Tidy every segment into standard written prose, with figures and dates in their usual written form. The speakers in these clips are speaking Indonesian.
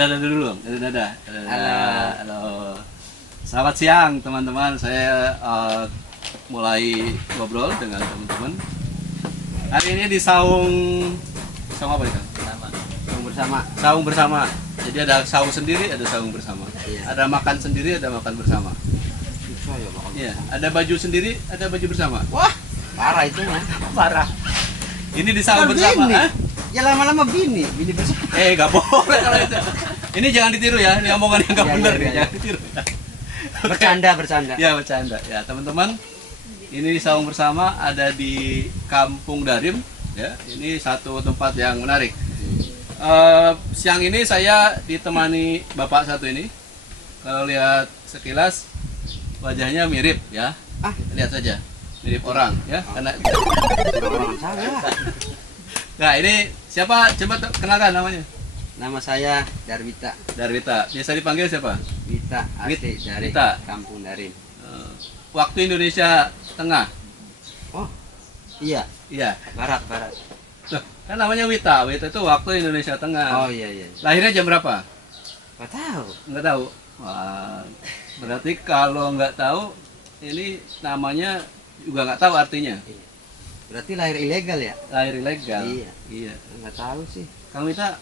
Dada dulu, dada. Halo. Halo. Selamat siang teman-teman. Saya mulai ngobrol dengan teman-teman. Hari ini di saung apa itu? Saung bersama. Saung bersama. Jadi ada saung sendiri, ada saung bersama. Iya. Ada makan sendiri, ada makan bersama. Susah ya makan. Iya. Ada baju sendiri, ada baju bersama. Wah, parah itu mah. Parah. Ini di saung Kan bersama. bini. Hah? Ya lama-lama bini bersama. Gak boleh kalau itu. Ini jangan ditiru ya. Ini omongan yang gak Iya, benar iya, nih. iya. Jangan ditiru. Bercanda. Ya bercanda. Ya teman-teman, ini saung bersama ada di Kampung Darim. Ya, ini satu tempat yang menarik. Siang ini saya ditemani bapak satu ini. Kalau lihat sekilas wajahnya mirip ya. Lihat saja, mirip orang ya. Karena Orang saya. nah ini siapa? Coba kenalkan namanya. Nama saya Darwita. Darwita. Biasa dipanggil siapa? Wita asli dari Wita. Kampung Darim. Waktu Indonesia Tengah. Oh, iya. Iya. Barat. Loh, kan namanya Wita. Wita itu waktu Indonesia Tengah. Oh iya. Lahirnya jam berapa? Gak tahu. Nggak tahu. Wah, berarti kalau nggak tahu, ini namanya juga nggak tahu artinya. Iya. Berarti lahir ilegal ya? Lahir ilegal. Iya. Nggak tahu sih. Kang Wita,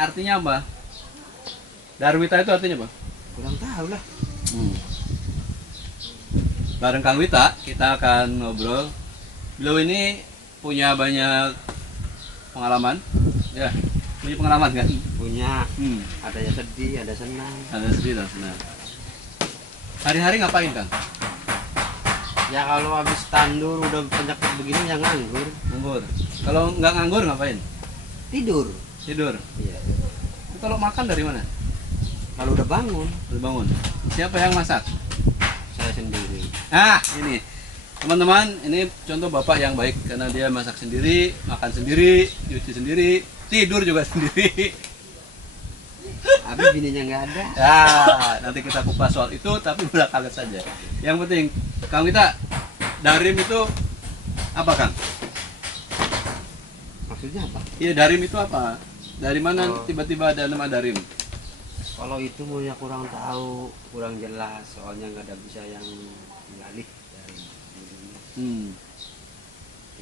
artinya apa? Darwita itu artinya apa? Kurang tahu lah. Bareng Kang Wita, kita akan ngobrol. Beliau ini punya banyak pengalaman. Ya, punya pengalaman kan? Punya. Hmm. Ada yang sedih, ada senang. Ada sedih dan senang. Hari-hari ngapain Kang? Ya kalau habis tandur udah penyakit begini ya nganggur. Nganggur. Kalau nggak nganggur ngapain? Tidur. Tidur. Iya. Kalau makan dari mana? Kalau udah bangun, Baru bangun. Siapa yang masak? saya sendiri. Ini teman-teman, ini contoh bapak yang baik karena dia masak sendiri, makan sendiri, cuci sendiri, tidur juga sendiri. Habis bininya nggak ada. Ya, nanti kita kupas soal itu, tapi belakangan saja. Yang penting, Kang Wita, Darim itu apa Kang? Maksudnya apa? Iya, Darim itu apa? Dari mana Oh. tiba-tiba ada nama Darim? Kalau itu mau ya kurang tahu, kurang jelas. Soalnya nggak ada bisa yang gali dari dulunya.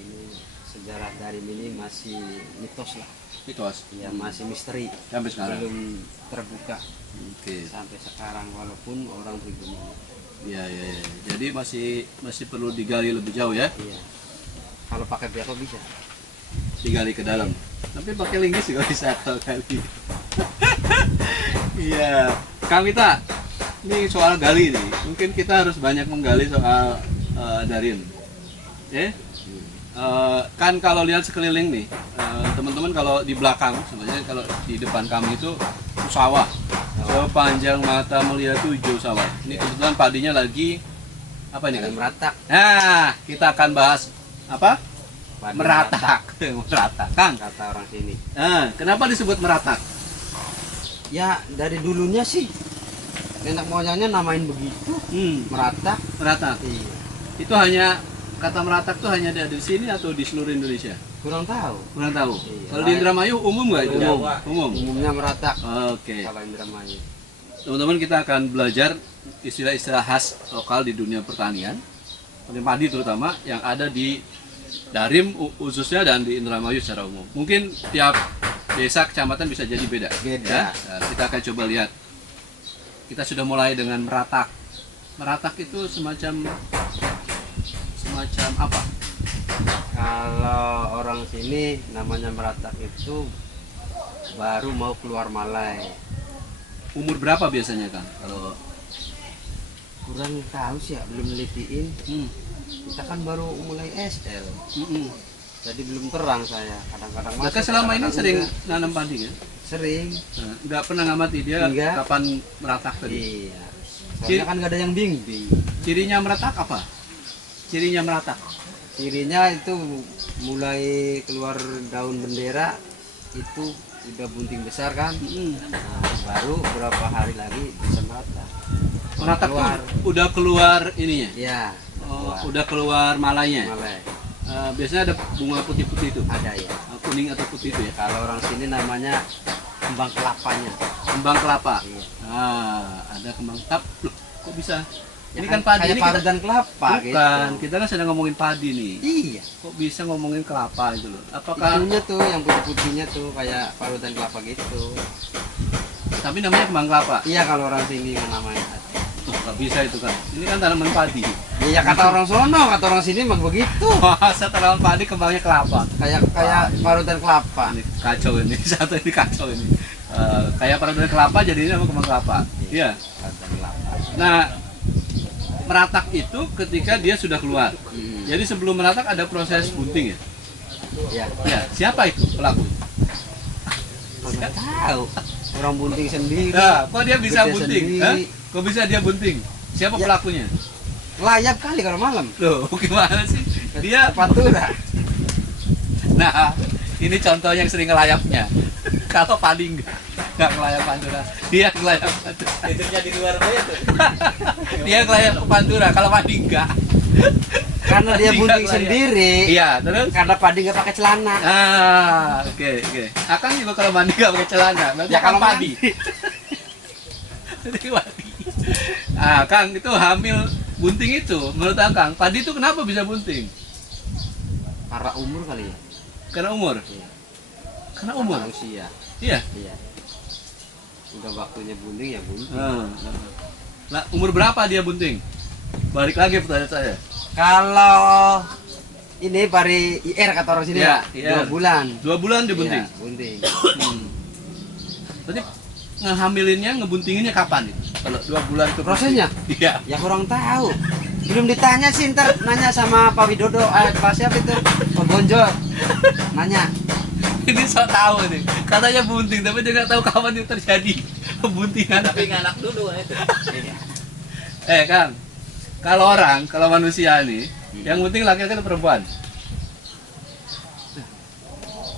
Ini sejarah dari ini masih mitos lah. Mitos. Ya masih misteri. Sampai sekarang. Belum terbuka Oke. sampai sekarang walaupun orang begini. Iya. Jadi masih perlu digali lebih jauh ya. Iya. Kalau pakai beko bisa. Digali ke dalam. Tapi pakai linggis juga bisa kalau kali. Iya, Kang Wita, ini soal gali nih. Mungkin kita harus banyak menggali soal Darim. Kan kalau lihat sekeliling nih, teman-teman kalau di belakang, sebenarnya kalau di depan kami itu sawah. Sepanjang mata melihat itu hijau sawah. Ini kebetulan padinya lagi apa ini kan? Meratak. Nah, kita akan bahas apa? Padi Meratak. Meratak, Kang. kata orang sini. Kenapa disebut meratak? Ya dari dulunya sih nenek moyangnya namain begitu. Meratak. Meratak. Iya. Itu hanya kata meratak tuh hanya ada di sini atau di seluruh Indonesia? Kurang tahu. Kurang tahu. Iya. Kalau di Indramayu umum nggak itu? Umum. Umumnya meratak. Oke. Kalau Indramayu. Teman-teman, kita akan belajar istilah-istilah khas lokal di dunia pertanian, padi terutama yang ada di Darim khususnya dan di Indramayu secara umum. Mungkin tiap desa kecamatan bisa jadi beda. Beda. Ya? Nah, kita akan coba lihat. Kita sudah mulai dengan meratak. Meratak itu semacam apa? Kalau orang sini namanya meratak itu baru mau keluar malai. Umur berapa biasanya Kang? Kalau Kurang tahu sih ya, belum nelitiin. Kita kan baru mulai SL. Jadi belum terang saya. Kadang-kadang Maka masuk, selama ini kadang-kadang sering enggak. nanam padi kan? Sering. Nggak pernah ngamati dia Enggak. kapan meratak tadi. Iya. Soalnya kan nggak ada yang bimbing. Cirinya meratak apa? Cirinya meratak. Cirinya itu mulai keluar daun bendera itu udah bunting besar kan. Nah, baru beberapa hari lagi bisa meratak. Meratak tuh Keluar. udah keluar ininya. Ya. Udah keluar malainya. Malai. Biasanya ada bunga putih-putih itu. Ada ya. Kuning atau putih itu ya. Kalau orang sini namanya kembang kelapanya. Kembang kelapa. Iya. Nah, ada kembang loh, kok bisa? Ya Ini kan padi kayak ini parutan kelapa bukan, gitu. kita kan sedang ngomongin padi nih. Iya. Kok bisa ngomongin kelapa itu loh? Apakah Itunya tuh yang putih-putihnya tuh kayak parutan kelapa gitu. tapi namanya kembang kelapa? Iya kalau orang sini namanya. Tuh, nggak bisa itu kan. Ini kan tanaman padi. Iya kata orang sono, kata orang sini mah begitu. Masa tanaman padi kembangnya kelapa? Kayak parutan kelapa. Ini kacau ini, satu ini kacau ini. Kayak parutan kelapa jadi ini nama kembang kelapa. Iya. Parutan kelapa. Nah, meratak itu ketika dia sudah keluar. Jadi sebelum meratak ada proses bunting ya? Iya. Ya, siapa itu pelaku? Nggak tahu. Orang bunting sendiri. Nah, kok dia bisa Gede bunting? sendiri. Hah? Kok bisa dia bunting? Siapa Ya. pelakunya? Layap kali kalau malam. Loh, gimana sih? Dia Pantura. Nah, ini contoh yang sering ngelayapnya. Kalau padi nggak ngelayap pantura, dia ngelayap pantura. Tidurnya di luar aja tuh. Dia ngelayap ke pantura. Kalau padi enggak. Karena dia Padi bunting nggak ngelayap. sendiri. Iya, terus? Karena padi nggak pakai celana. Ah, oke. Akang juga kalau mandi nggak pakai celana, berarti Ya, Akang kalau padi. Berarti padi. Ah, Kang itu hamil bunting itu, menurut Akang, padi itu kenapa bisa bunting? Karena umur kali ya. Karena umur. Iya. Karena umur. Karena usia. Iya. Iya. Udah waktunya bunting ya bunting. Nah, umur berapa dia bunting? Balik lagi pertanyaan saya. Kalau ini pari IR kata orang sini Iya, ya, IR. 2 bulan. 2 bulan dia bunting. Iya, bunting. Tadi ngehamilinnya, ngebuntinginnya kapan itu? Kalau 2 bulan itu Prosesnya? Iya. Ya kurang tahu. Belum ditanya sih, ntar nanya sama Pak Widodo, Pak siapa itu? Pak Bonjol. Nanya. Ini so tahu nih. Katanya bunting, tapi dia nggak tahu kapan itu terjadi pembuntingan. Tapi nganak dulu itu. Kang, kalau manusia nih, yang bunting laki-laki atau perempuan?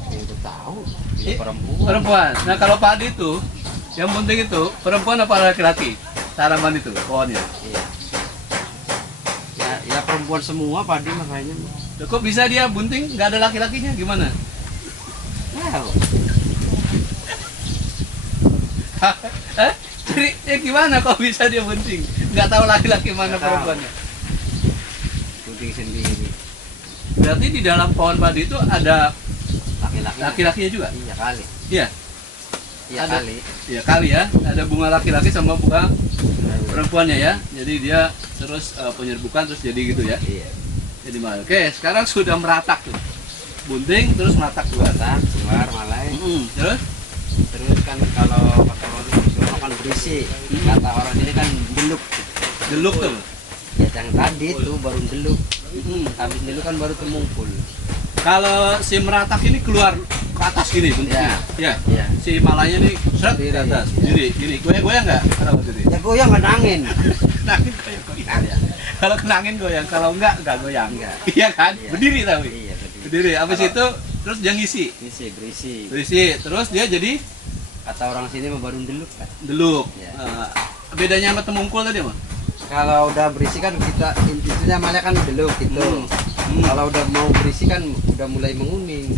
Ya udah tahu. Ih, Ya perempuan. Perempuan. Nah kalau padi itu, yang bunting itu perempuan apa laki-laki? Tanaman itu, pohonnya. Iya. Ya perempuan semua padi makanya. Loh, kok bisa dia bunting nggak ada laki-lakinya? Gimana? Tahu. Jadi gimana kok bisa dia bunting? Nggak tahu laki-laki mana Nggak tahu. perempuannya. Bunting sendiri. Berarti di dalam pohon padi itu ada Laki-laki. laki-lakinya juga? Iya kali. Iya. Iya Ada. kali. Ya kali ya, ada bunga laki-laki sama bunga perempuannya ya. Jadi dia terus penyerbukan terus jadi gitu ya. Iya. Jadi malah. Oke, sekarang sudah meratak tuh. Bunting terus meratak keluar. Batang, keluar malai. Terus Terus kan kalau kata orang itu kan berisi. Kata orang ini kan deluk. geluk tuh. Ya yang tadi tuh baru deluk. Habis deluk kan baru temungkul. Kalau si meratak ini keluar ke atas gini bentuknya. Ya. Iya. Si malanya nih seret di Diri. atas. Gini. Goyang-goyang nggak? Kenapa gini? Ya goyang kan angin. Kenangin goyang. Iya. Kalau kenangin goyang, kalau enggak goyang. Enggak. Iya kan? Iya. Berdiri tapi. Iya tadi. Berdiri. Habis Kalau- itu terus dia ngisi. Berisi. Berisi. Terus dia jadi Kata orang sini mah baru deluk kan. deluk. Iya. Bedanya sama temungkul tadi mah? Kalau udah berisi kan kita intinya malah kan deluk gitu. Kalau udah mau berisi kan udah mulai menguning.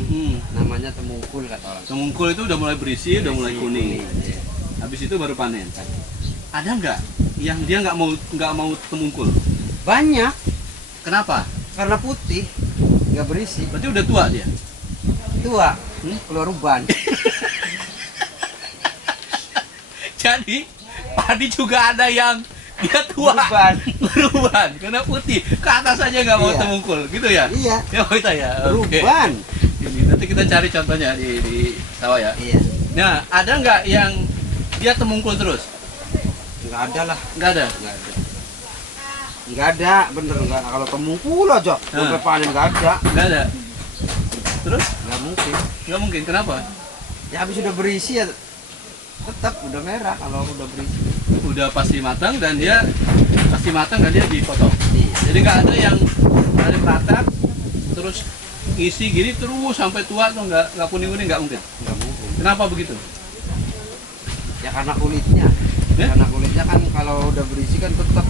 Namanya temungkul kata orang. Temungkul itu udah mulai berisi, udah mulai kuning. Iya. Habis itu baru panen. Ada nggak yang dia nggak mau temungkul? Banyak Kenapa? karena putih nggak berisi. Berarti udah tua dia. Tua keluar uban. Jadi padi juga ada yang dia tua Beruban. beruban karena putih ke atas aja nggak mau Iya. temungkul gitu ya. Iya. Ya kita ya. Oke. Beruban. Ini nanti kita cari contohnya di sawah ya. Iya. Nah ada nggak yang dia temungkul terus? Nggak ada lah. Nggak ada. Nggak ada. Nggak ada, bener nggak. Kalau temungkul aja, sampai panen nggak ada. Nggak ada. Terus Nggak mungkin. nggak mungkin kenapa? Ya habis udah berisi ya tetap udah merah kalau udah berisi. Udah pasti matang dan dia pasti matang dan dia dipotong. Iya. Jadi nggak ada yang ada meratak terus isi gini terus sampai tua tuh nggak kuning nggak mungkin. Nggak mungkin. Kenapa begitu? Ya karena kulitnya. Ya? Karena kulitnya kan kalau udah berisi kan tetap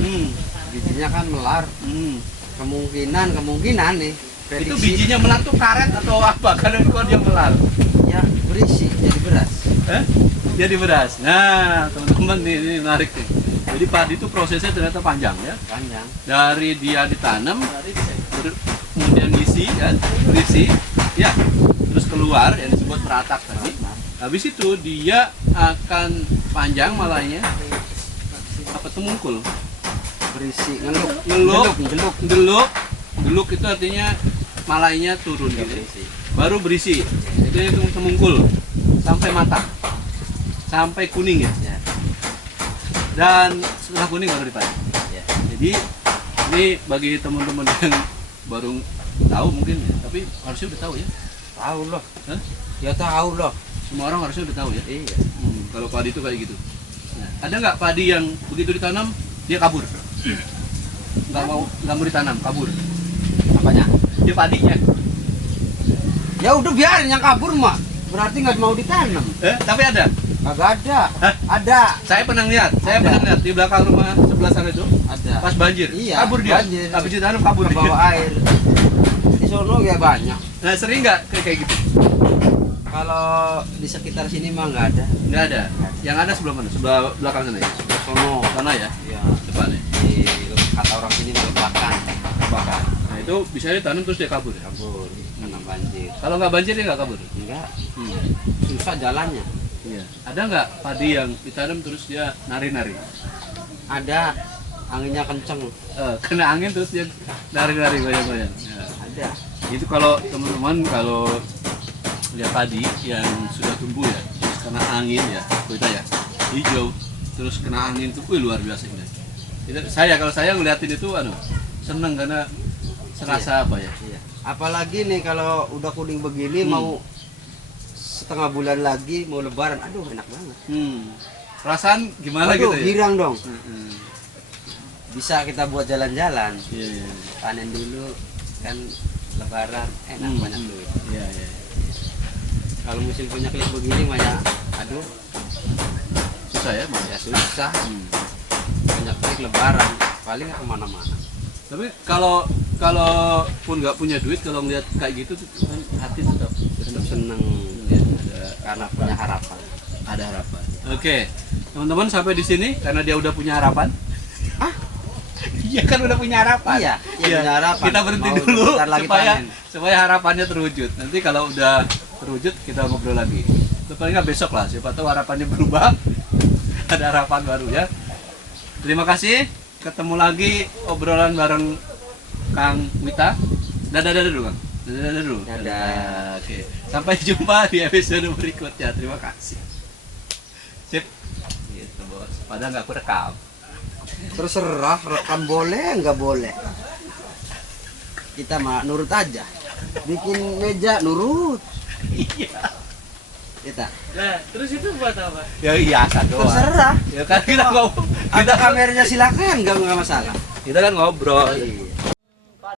Hmm. bijinya kan melar. Hmm. Kemungkinan nih. Itu prediksi, bijinya melar tuh karet atau apa? Karena kok dia melar. ya berisi jadi beras. Eh? Jadi beras. Nah, teman-teman ini menarik nih. Jadi padi itu prosesnya ternyata panjang ya. Panjang. Dari dia ditanam, kemudian ngisi kan, berisi, ya, terus keluar yang disebut meratak tadi. Habis itu dia akan panjang malainya, apa tuh mungkul, Berisi geluk itu artinya malainya turun gitu. Baru berisi, itu semungkul sampai matang, sampai kuning ya. Ya. Dan setelah kuning baru dipanen. Ya. Jadi ini bagi teman-teman yang baru tahu mungkin ya, tapi harusnya udah tahu ya. Tahu loh. Hah? Ya tahu loh. Semua orang harusnya udah tahu ya. Iya. Kalau padi itu kayak gitu. Nah, ada nggak padi yang begitu ditanam dia kabur? Nggak mau ditanam, kabur. Apanya? Dia padinya. Ya udah biarin yang kabur mah. Berarti nggak mau ditanam. Tapi ada. Kagak ada. Hah? Ada. Saya pernah lihat. Di belakang rumah sebelah sana itu. Ada. Pas banjir. Iya, Kabur dia. banjir. Habis ditanam kabur. Ke bawah air. Di sono ya banyak. Nah, sering nggak kayak gitu? Kalau di sekitar sini mah nggak ada. Nggak ada. Yang ada sebelah mana? Sebelah belakang sana ya. Sono. Sana ya. Ya. Depan ya. Di kata orang sini belakang. Bahkan. Nah itu bisa ditanam terus dia kabur ya. Kabur. Karena banjir. Kalau nggak banjir dia nggak kabur. Enggak. Susah jalannya. Iya. Ada nggak padi yang ditanam terus dia nari-nari? Ada. Anginnya kenceng. Kena angin terus dia nari-nari goyang-goyang. Ya. Ada. Itu kalau teman-teman kalau lihat padi yang sudah tumbuh ya, terus kena angin ya, kita ya hijau, terus kena angin tuh, luar biasa ini. Kalau saya ngeliatin itu, seneng karena serasa apa ya? Iya. Apalagi nih kalau udah kuning begini mau setengah bulan lagi mau lebaran, aduh enak banget. Perasaan gimana Aduh, gitu ya? girang dong. Hmm. Bisa kita buat jalan-jalan. Iya, iya. Panen dulu kan lebaran enak banyak duit. Iya, iya. Kalau musim punya klik begini banyak, aduh Susah ya, Mas? ya susah. Banyak klik lebaran paling kemana-mana. Tapi kalau pun nggak punya duit, kalau ngeliat kayak gitu tuh kan hati tetap Seneng ya, ada karena punya harapan. ada harapan. Oke, teman-teman sampai di sini karena dia udah punya harapan. Ah? Iya kan udah punya harapan. Iya, Iya. punya harapan. Kita berhenti Mau dulu bentar lagi supaya panen. harapannya terwujud. Nanti kalau udah terwujud kita ngobrol lagi. Itu paling nggak besok lah. Siapa tahu harapannya berubah. Ada harapan baru ya. Terima kasih. Ketemu lagi obrolan bareng Kang Wita. Dadah dulu Kang. Dadah dulu. Dadah. Oke. Sampai jumpa di episode berikutnya. Terima kasih. Sip. Gitu bos. Padahal nggak aku rekam. Terserah rekam boleh nggak boleh. Kita mah nurut aja. Bikin meja nurut. Iya. Kita. Nah, terus itu buat apa? Ya hiasan doang. Terserah. Ya kan kita ngobrol. Ada kameranya silakan, nggak masalah. Kita kan ngobrol. Iya.